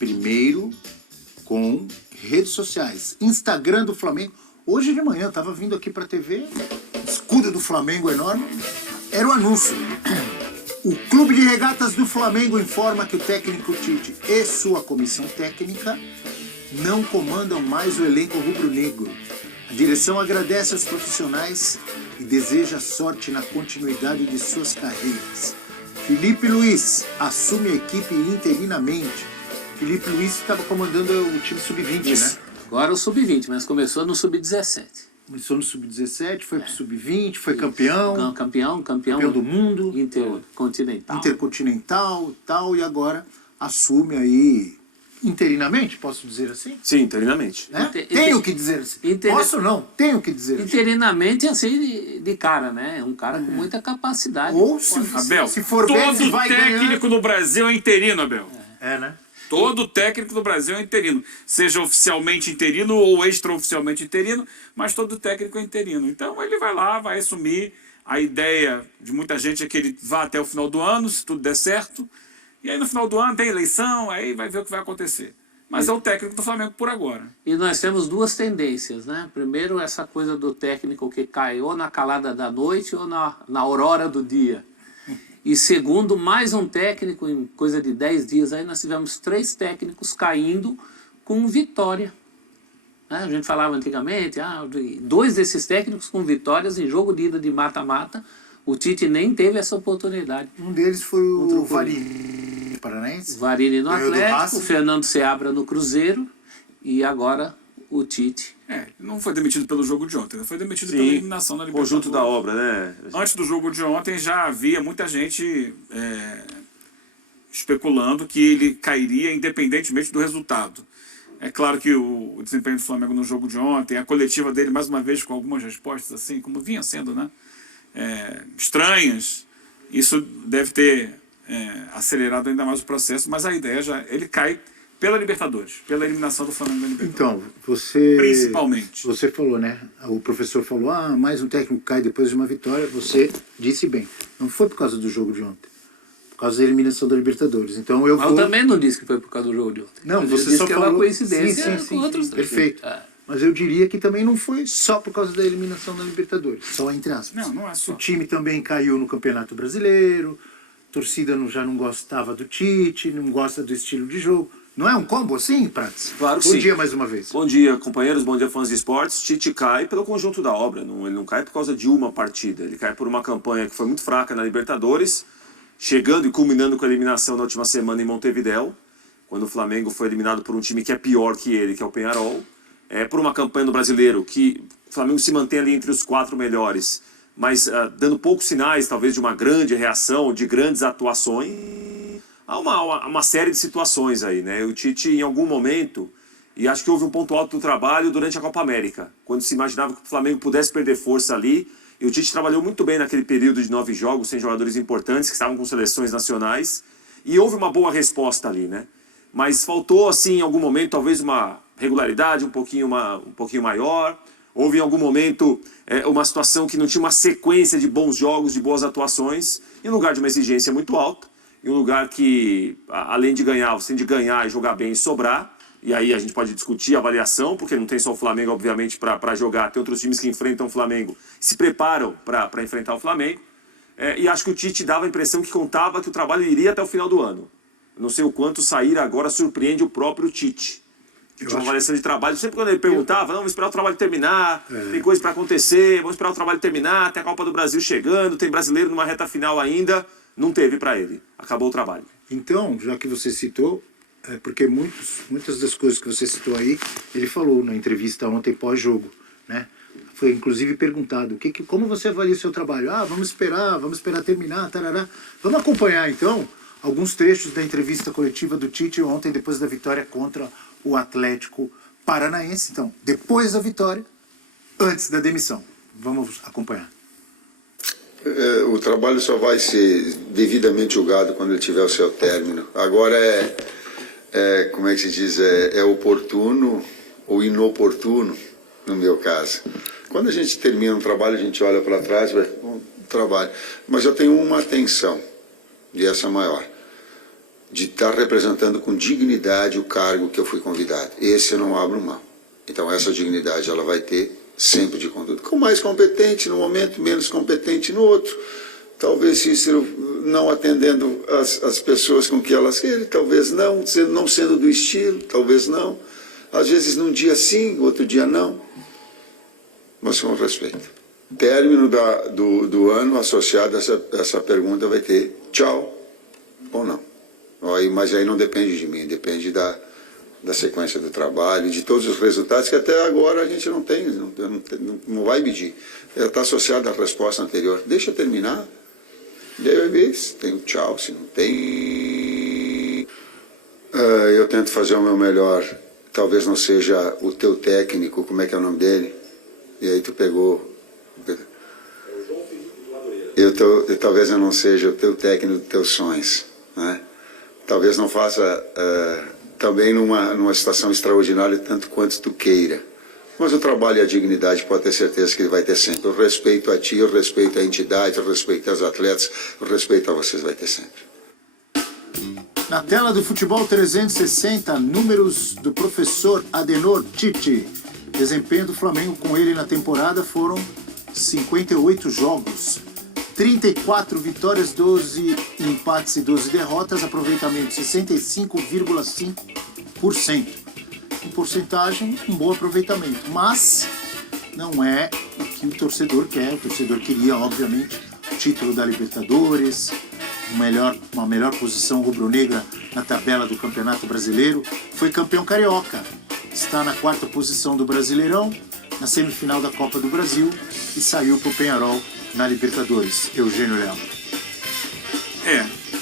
Primeiro, com redes sociais. Instagram do Flamengo. Hoje de manhã eu estava vindo aqui para a TV, escudo do Flamengo enorme, era o anúncio. O Clube de Regatas do Flamengo informa que o técnico Tite e sua comissão técnica não comandam mais o elenco rubro-negro. A direção agradece aos profissionais e deseja sorte na continuidade de suas carreiras. Felipe Luiz assume a equipe interinamente. Felipe Luiz estava comandando o time sub-20, né? Agora o sub-20, mas começou no sub-17. Começou no sub-17, foi pro sub-20, foi campeão. Campeão do mundo. Intercontinental. Tal, e agora assume aí interinamente, posso dizer assim? Sim, interinamente. Né? Tenho que dizer assim. Posso não, tenho que dizer assim. Interinamente, assim, de cara, né? Um cara com muita capacidade. Ou Abel, se for bem, se vai técnico ganhando. no Brasil é interino, Abel. É, né? Todo técnico do Brasil é interino. Seja oficialmente interino ou extraoficialmente interino, mas todo técnico é interino. Então ele vai lá, vai assumir. A ideia de muita gente é que ele vá até o final do ano, se tudo der certo. E aí no final do ano tem eleição, aí vai ver o que vai acontecer. Mas é o técnico do Flamengo por agora. E nós temos duas tendências, né? Primeiro, essa coisa do técnico que cai ou na calada da noite ou na aurora do dia. E segundo, mais um técnico, em coisa de 10 dias, aí nós tivemos 3 técnicos caindo com vitória. Né? A gente falava antigamente, 2 desses técnicos com vitórias em jogo de ida de mata-mata. O Tite nem teve essa oportunidade. Um deles foi o Varini Paranaense. Varini no Atlético, o Fernando Seabra no Cruzeiro e agora o Tite. Não foi demitido pelo jogo de ontem, foi demitido pela eliminação na Libertadores. Conjunto da obra, né? Antes do jogo de ontem já havia muita gente especulando que ele cairia independentemente do resultado. É claro que o desempenho do Flamengo no jogo de ontem, a coletiva dele mais uma vez com algumas respostas assim, como vinha sendo, né? Estranhas, isso deve ter acelerado ainda mais o processo, mas a ideia ele cai pela Libertadores, pela eliminação do Flamengo da Libertadores. Então, principalmente. Você falou, né? O professor falou, mais um técnico cai depois de uma vitória. Você disse bem, não foi por causa do jogo de ontem, por causa da eliminação da Libertadores. Então eu também não disse que foi por causa do jogo de ontem. Não, você disse só que falou... é uma coincidência sim, com outros. Perfeito. Mas eu diria que também não foi só por causa da eliminação da Libertadores, só entre aspas. Não é só. O time também caiu no Campeonato Brasileiro, a torcida já não gostava do Tite, não gosta do estilo de jogo. Não é um combo assim, Prats? Claro que Bom sim. dia mais uma vez. Bom dia, companheiros, bom dia, fãs de esportes. Tite cai pelo conjunto da obra, ele não cai por causa de uma partida. Ele cai por uma campanha que foi muito fraca na Libertadores, chegando e culminando com a eliminação na última semana em Montevidéu, quando o Flamengo foi eliminado por um time que é pior que ele, que é o Peñarol. Por uma campanha no Brasileiro, que o Flamengo se mantém ali entre os 4 melhores, mas dando poucos sinais, talvez, de uma grande reação, de grandes atuações. Há uma série de situações aí, né? O Tite, em algum momento, e acho que houve um ponto alto do trabalho durante a Copa América, quando se imaginava que o Flamengo pudesse perder força ali, e o Tite trabalhou muito bem naquele período de 9 jogos, sem jogadores importantes, que estavam com seleções nacionais, e houve uma boa resposta ali, né? Mas faltou, assim, em algum momento, talvez uma regularidade um pouquinho maior. Houve em algum momento uma situação que não tinha uma sequência de bons jogos, de boas atuações, em lugar de uma exigência muito alta, em um lugar que, além de ganhar, você tem de ganhar e jogar bem e sobrar. E aí a gente pode discutir a avaliação, porque não tem só o Flamengo, obviamente, para jogar. Tem outros times que enfrentam o Flamengo, se preparam para enfrentar o Flamengo. E acho que o Tite dava a impressão que contava que o trabalho iria até o final do ano. Não sei o quanto sair agora surpreende o próprio Tite. Tinha uma avaliação de trabalho. Sempre quando ele perguntava, vamos esperar o trabalho terminar, tem coisa para acontecer, vamos esperar o trabalho terminar, tem a Copa do Brasil chegando, tem brasileiro numa reta final ainda. Não teve para ele. Acabou o trabalho. Então, já que você citou, porque muitas das coisas que você citou aí, ele falou na entrevista ontem pós-jogo, né? Foi inclusive perguntado, como você avalia o seu trabalho? Vamos esperar terminar, tarará. Vamos acompanhar então alguns trechos da entrevista coletiva do Tite ontem, depois da vitória contra o Atlético Paranaense. Então, depois da vitória, antes da demissão. Vamos acompanhar. O trabalho só vai ser devidamente julgado quando ele tiver o seu término. Agora como é que se diz, oportuno ou inoportuno, no meu caso. Quando a gente termina um trabalho, a gente olha para trás, trabalho. Mas eu tenho uma atenção, e essa maior. de estar representando com dignidade o cargo que eu fui convidado. Esse eu não abro mão. Então essa dignidade ela vai ter sempre de conduta. Com mais competente no momento, menos competente no outro. Talvez Cícero não atendendo as pessoas com que elas querem, talvez não sendo do estilo, talvez não. Às vezes num dia sim, outro dia não. Mas com respeito. Término do ano associado a essa pergunta vai ter tchau ou não. Mas aí não depende de mim, depende da sequência do trabalho, de todos os resultados que até agora a gente não tem, não vai medir. Está associado à resposta anterior. Deixa eu terminar. Daí vai ver se tem o tchau, se não tem. Eu tento fazer o meu melhor. Talvez não seja o teu técnico, como é que é o nome dele? E aí tu pegou. Talvez eu não seja o teu técnico dos teus sonhos, né? Talvez não faça também numa situação extraordinária tanto quanto tu queira. Mas o trabalho e a dignidade pode ter certeza que ele vai ter sempre. O respeito a ti, o respeito à entidade, o respeito aos atletas, o respeito a vocês vai ter sempre. Na tela do Futebol 360, números do professor Adenor Tite. Desempenho do Flamengo com ele na temporada foram 58 jogos. 34 vitórias, 12 empates e 12 derrotas, aproveitamento 65,5%. Em porcentagem, um bom aproveitamento, mas não é o que o torcedor quer. O torcedor queria, obviamente, o título da Libertadores, uma melhor posição rubro-negra na tabela do Campeonato Brasileiro. Foi campeão carioca, está na 4ª posição do Brasileirão, na semifinal da Copa do Brasil e saiu para o Peñarol na Libertadores. Eugênio Leal.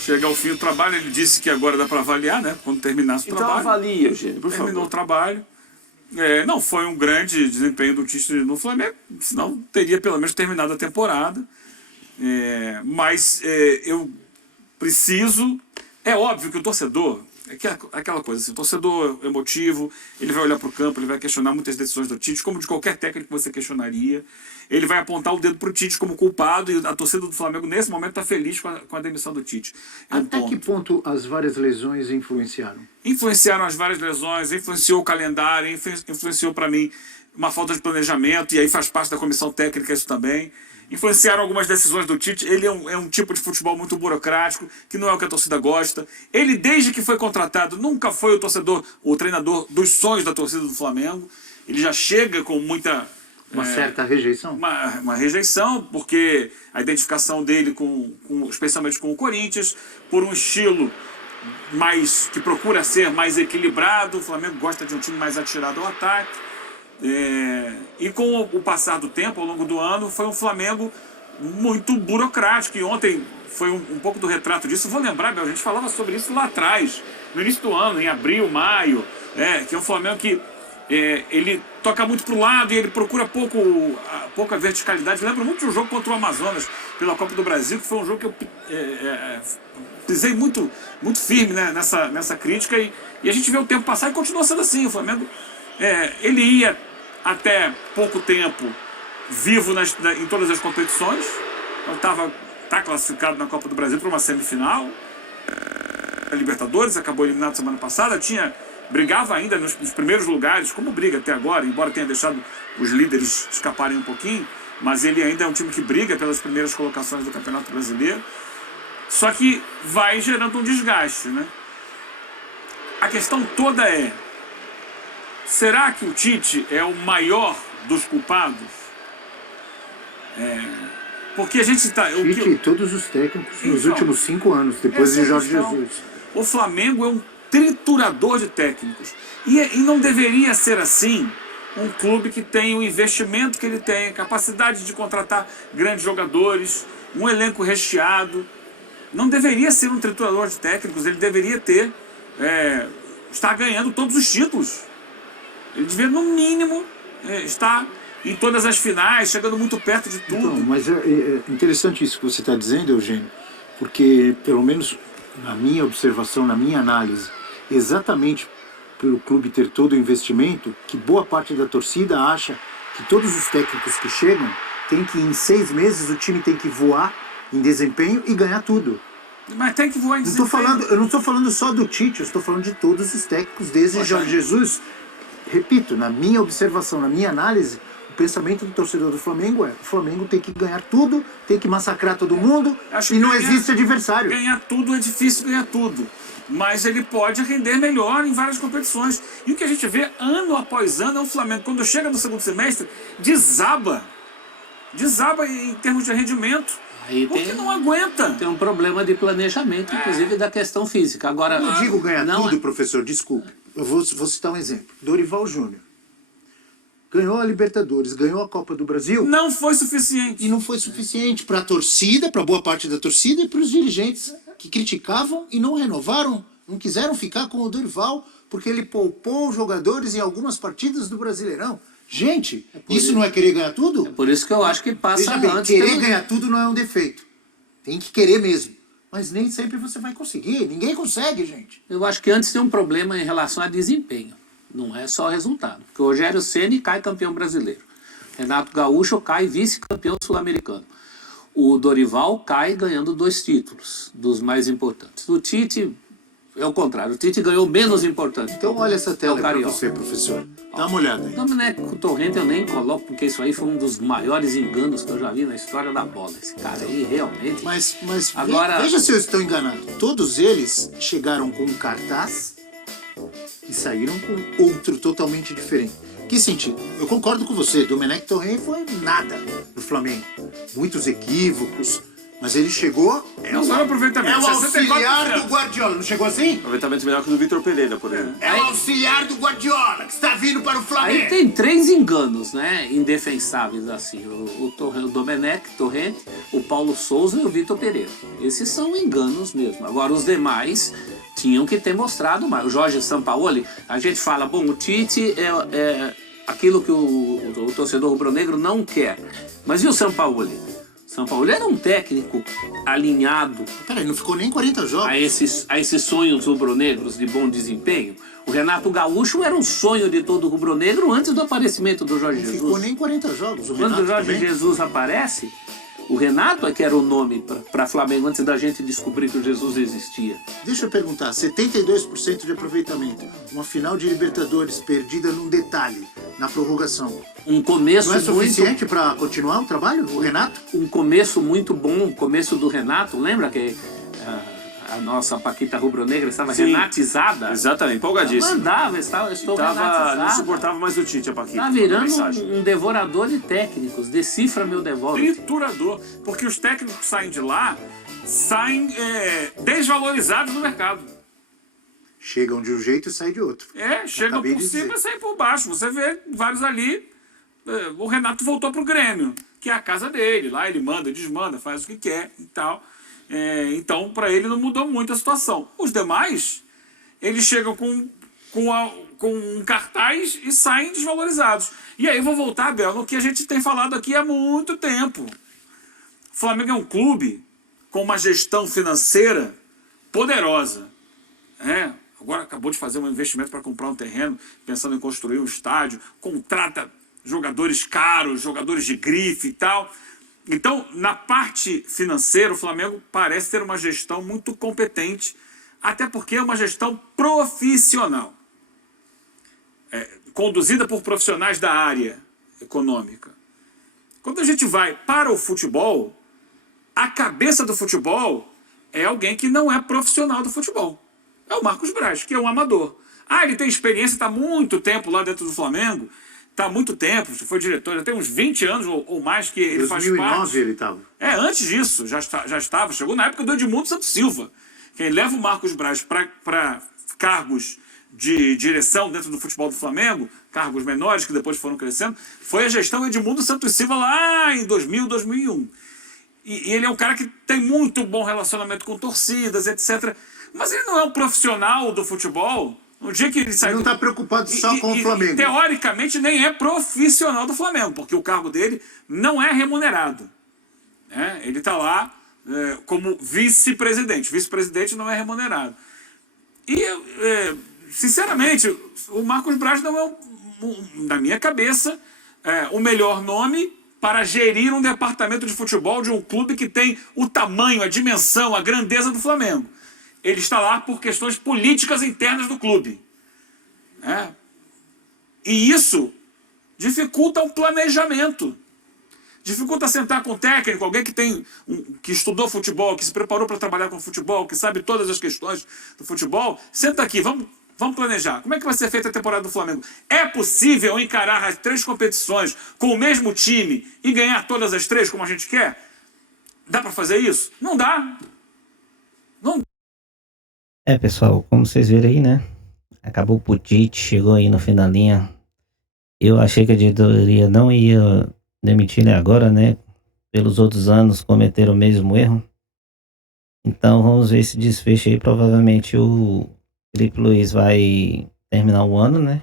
Chega ao fim do trabalho, ele disse que agora dá para avaliar, né? Quando terminasse o trabalho. Então avalia, Eugênio, por Terminou favor. o trabalho. Não foi um grande desempenho do Tite no Flamengo, senão teria pelo menos terminado a temporada. Mas eu preciso... É óbvio que o torcedor... aquela coisa assim, o torcedor emotivo, ele vai olhar para o campo, ele vai questionar muitas decisões do Tite, como de qualquer técnico que você questionaria. Ele vai apontar o dedo para o Tite como culpado e a torcida do Flamengo, nesse momento, está feliz com a demissão do Tite. Até que ponto as várias lesões influenciaram? Influenciaram as várias lesões, influenciou o calendário, influenciou para mim uma falta de planejamento, e aí faz parte da comissão técnica isso também. Influenciaram algumas decisões do Tite. Ele é um tipo de futebol muito burocrático, que não é o que a torcida gosta. Ele, desde que foi contratado, nunca foi o treinador dos sonhos da torcida do Flamengo. Ele já chega com muita... Uma certa rejeição? Uma rejeição, porque a identificação dele, especialmente com o Corinthians, por um estilo que procura ser mais equilibrado. O Flamengo gosta de um time mais atirado ao ataque. E com o passar do tempo, ao longo do ano, foi um Flamengo muito burocrático. E ontem foi um pouco do retrato disso. Vou lembrar, Bel, a gente falava sobre isso lá atrás, no início do ano, em abril, maio, que é um Flamengo que ele toca muito para o lado e ele procura pouca verticalidade. Lembro muito de um jogo contra o Amazonas pela Copa do Brasil, que foi um jogo que eu pisei muito, muito firme, né, nessa crítica, e a gente vê o tempo passar e continua sendo assim. O Flamengo ele ia até pouco tempo vivo em todas as competições. Está classificado na Copa do Brasil para uma semifinal. A Libertadores acabou eliminado semana passada. Brigava ainda nos primeiros lugares, como briga até agora, embora tenha deixado os líderes escaparem um pouquinho, mas ele ainda é um time que briga pelas primeiras colocações do Campeonato Brasileiro. Só que vai gerando um desgaste, né? A questão toda será que o Tite é o maior dos culpados? Porque a gente está... Tite e todos os técnicos nos últimos 5 anos, depois de Jorge Jesus. O Flamengo é um triturador de técnicos. E não deveria ser assim um clube que tem o investimento que ele tem, a capacidade de contratar grandes jogadores, um elenco recheado. Não deveria ser um triturador de técnicos, ele deveria estar ganhando todos os títulos. Ele devia, no mínimo, estar em todas as finais, chegando muito perto de tudo. Então, mas é interessante isso que você está dizendo, Eugênio, porque, pelo menos na minha observação, na minha análise, exatamente pelo clube ter todo o investimento, que boa parte da torcida acha que todos os técnicos que chegam tem que, em 6 meses, o time tem que voar em desempenho e ganhar tudo. Mas tem que voar em Eu não estou falando só do Tite, eu estou falando de todos os técnicos, desde Jorge Jesus. Repito, na minha observação, na minha análise, o pensamento do torcedor do Flamengo é: o Flamengo tem que ganhar tudo, tem que massacrar todo mundo, Acho e que não ganhar- existe adversário. Ganhar tudo é difícil ganhar tudo. Mas ele pode render melhor em várias competições. E o que a gente vê ano após ano é o Flamengo, quando chega no segundo semestre, desaba. Desaba em termos de rendimento. Aí Porque não aguenta. tem um problema de planejamento, inclusive da questão física. Agora, Eu digo ganhar não, tudo, professor, desculpe. Eu vou citar um exemplo. Dorival Júnior. Ganhou a Libertadores, ganhou a Copa do Brasil, Não foi suficiente. e não foi suficiente para a torcida, para boa parte da torcida e para os dirigentes que criticavam e não renovaram, não quiseram ficar com o Dorival porque ele poupou jogadores em algumas partidas do Brasileirão. Gente, isso não é querer ganhar tudo? por isso que eu acho que passa Veja bem, antes. querer pelo- ganhar tudo não é um defeito. Tem que querer mesmo. Mas nem sempre você vai conseguir. Ninguém consegue, gente. Eu acho que antes tem um problema em relação a desempenho. Não é só resultado. Porque o Rogério Ceni cai campeão brasileiro. Renato Gaúcho cai vice-campeão sul-americano. O Dorival cai ganhando 2 títulos, dos mais importantes. O Tite é o contrário. O Tite ganhou menos importante. Então olha essa tela É o para Carioca. você, professor. Dá uma olhada aí. Domenico Torrente eu nem coloco, porque isso aí foi um dos maiores enganos que eu já vi na história da bola. Esse cara aí realmente... Mas Agora- veja se eu estou enganado. Todos eles chegaram com um cartaz e saíram com outro totalmente diferente. Que sentido? Eu concordo com você. Domenech Torrent foi nada no Flamengo. Muitos equívocos. Mas ele chegou... Não só no aproveitamento. É o auxiliar 64%. do Guardiola. Não chegou assim? Aproveitamento melhor que o do Vitor Pereira, por exemplo. É o auxiliar do Guardiola que está vindo para o Flamengo. Aí tem 3 enganos, né, indefensáveis assim, o Domenech Torrente, o Paulo Souza e o Vitor Pereira. Esses são enganos mesmo. Agora os demais tinham que ter mostrado mais. O Jorge Sampaoli, a gente fala, bom, o Tite é aquilo que o torcedor rubro-negro não quer. Mas e o Sampaoli? Sampaoli era um técnico alinhado Peraí, não ficou nem 40 jogos. a esses sonhos rubro-negros de bom desempenho. O Renato Gaúcho era um sonho de todo rubro-negro antes do aparecimento do Jorge Não ficou Jesus. nem 40 jogos. O Quando Renato o Jorge também. Jesus aparece, o Renato é que era o nome para Flamengo antes da gente descobrir que o Jesus existia. Deixa eu perguntar, 72% de aproveitamento. Uma final de Libertadores perdida num detalhe, na prorrogação. Um começo Não é muito suficiente para continuar o trabalho, o Renato? um começo muito bom, o começo do Renato. Lembra que a nossa Paquita rubro-negra estava Sim. renatizada? Exatamente, empolgadíssimo. Mandava, estou Não renatizada. suportava mais o Tite, a Paquita. Tá mandou virando mensagem. um devorador de técnicos. Decifra meu devolve. Triturador. Porque os técnicos que saem de lá saem desvalorizados no mercado. Chegam de um jeito e saem de outro. Chegam Acabei por de cima dizer. e saem por baixo. Você vê vários ali. O Renato voltou pro Grêmio, que é a casa dele. Lá ele manda, desmanda, faz o que quer e tal. Então, para ele não mudou muito a situação. Os demais, eles chegam com um cartaz e saem desvalorizados. E aí eu vou voltar, Bel, no que a gente tem falado aqui há muito tempo. O Flamengo é um clube com uma gestão financeira poderosa. Agora acabou de fazer um investimento para comprar um terreno, pensando em construir um estádio, contrata jogadores caros, jogadores de grife e tal. Então, na parte financeira, o Flamengo parece ter uma gestão muito competente, até porque é uma gestão profissional, conduzida por profissionais da área econômica. Quando a gente vai para o futebol, a cabeça do futebol é alguém que não é profissional do futebol. É o Marcos Braz, que é um amador. Ele tem experiência, está há muito tempo lá dentro do Flamengo, está há muito tempo, foi diretor, já tem uns 20 anos ou mais que ele faz 2009 parte. ele estava. Antes disso, já estava, chegou na época do Edmundo Santos Silva. Quem leva o Marcos Braz para cargos de direção dentro do futebol do Flamengo, cargos menores que depois foram crescendo, foi a gestão Edmundo Santos Silva lá em 2000, 2001. E ele é um cara que tem muito bom relacionamento com torcidas, etc. Mas ele não é um profissional do futebol. No dia que ele sai Ele não está preocupado só com o Flamengo. Teoricamente, nem é profissional do Flamengo, porque o cargo dele não é remunerado. Ele está lá como vice-presidente. Vice-presidente não é remunerado. E, sinceramente, o Marcos Braz não é, na minha cabeça, o melhor nome para gerir um departamento de futebol de um clube que tem o tamanho, a dimensão, a grandeza do Flamengo. Ele está lá por questões políticas internas do clube. E isso dificulta o planejamento. Dificulta sentar com o técnico, alguém que estudou futebol, que se preparou para trabalhar com futebol, que sabe todas as questões do futebol. Senta aqui, vamos planejar. Como é que vai ser feita a temporada do Flamengo? É possível encarar as 3 competições com o mesmo time e ganhar todas as 3 como a gente quer? Dá para fazer isso? Não dá. Não. Pessoal, como vocês viram aí, né? Acabou o Tite, chegou aí no fim da linha. Eu achei que a diretoria não ia demitir ele agora, né? Pelos outros anos cometeram o mesmo erro. Então vamos ver esse desfecho aí. Provavelmente o Felipe Luiz vai terminar o ano, né?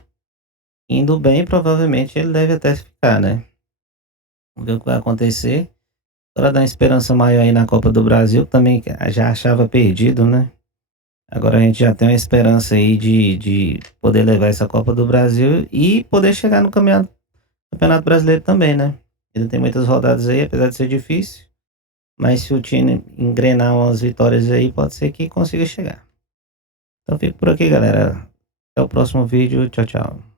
Indo bem, provavelmente ele deve até ficar, né? Vamos ver o que vai acontecer. Agora dá uma esperança maior aí na Copa do Brasil, que também já achava perdido, né? Agora a gente já tem uma esperança aí de poder levar essa Copa do Brasil e poder chegar no Campeonato Brasileiro também, né? Ainda tem muitas rodadas aí, apesar de ser difícil. Mas se o time engrenar umas vitórias aí, pode ser que consiga chegar. Então fico por aqui, galera. Até o próximo vídeo. Tchau, tchau.